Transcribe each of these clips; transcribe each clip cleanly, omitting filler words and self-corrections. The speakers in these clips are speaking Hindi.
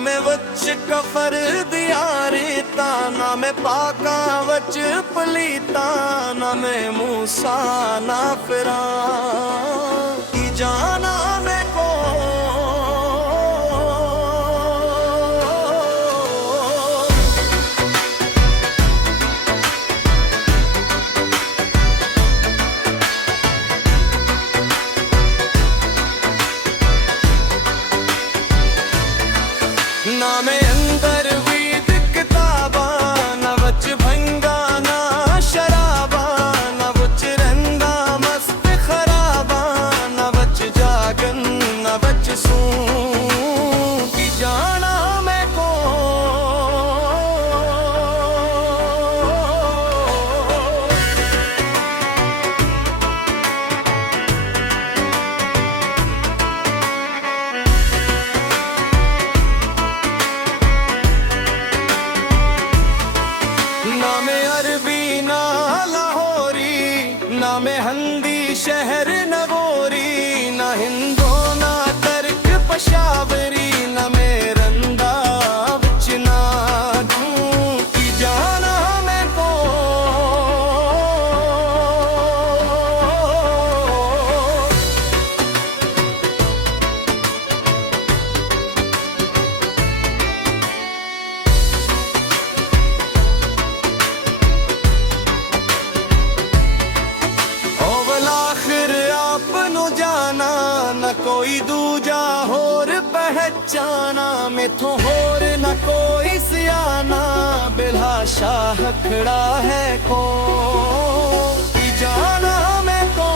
मैं वच कफर दिया रीता, ना मैं पाका वच पलीता, ना मैं मूसा ना फिरा की जाना मैं को ना मैं अंदर वीद किताबा, ना वच भंगा ना शराबा, ना वच रंदा मस्त खराबा, ना वच जागन ना वच सूं की जाना मैं को ना मैं अरबी ना लाहौरी, ना मैं हंदी शहर नगोरी, ना हिंदो ना तर्क पशावरी, ना मैं रंदा विच ना दूं की जाना मैं को जाना न कोई दूजा होर पहचाना, मैथों होर न कोई सियाना, बिला शाह खड़ा है को की जाना मैं को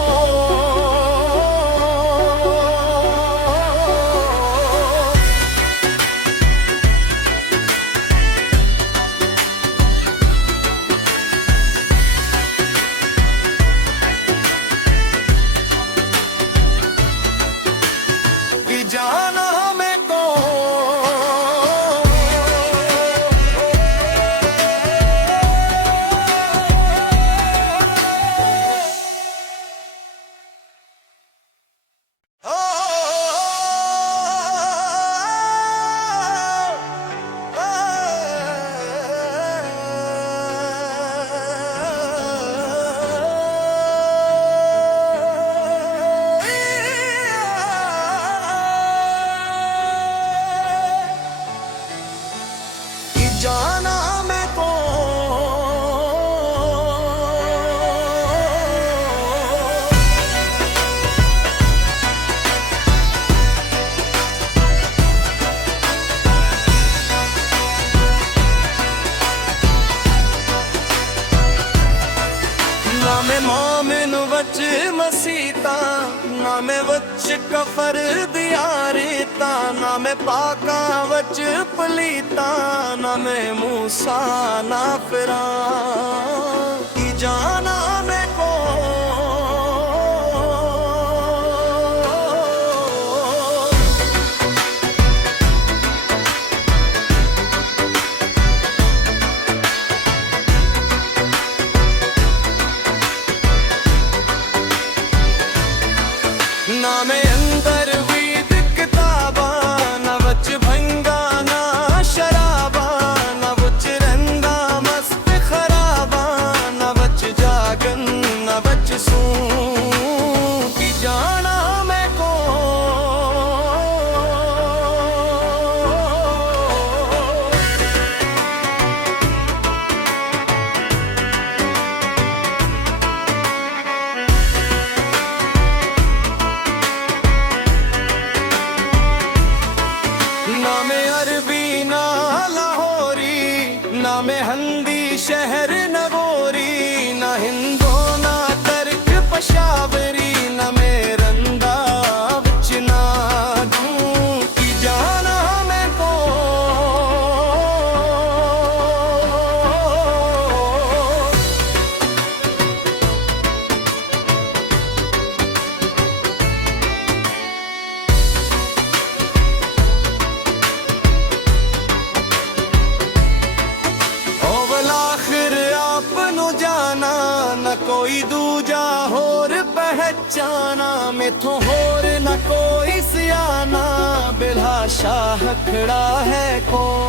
जाना मैं को जाना मैं को ना मैं मोमिन वच मसीता, ना मैं वच कफर दिया रीता, ना मैं पाका वच पलीता, ना मैं मूसा ना फिरा की जाना मैं को ना मैं अंदर वीद किताबा, ना वच भंगा ना शराबा, ना वच रंदा मस्त खराबा, ना वच जागन ना वच सूं की जाना मैं को ना मैं अरबी ना लाहौरी, ना मैं हंदी शहर नगोरी, ना हिंदो ना तर्क पशावरी, ना मैं रंदा विच ना दूं की जाना मैं को कोई दूजा होर पहचाना, मैथों होर न कोई सिया हरियाणा बिल्हा शाह खड़ा है कोई।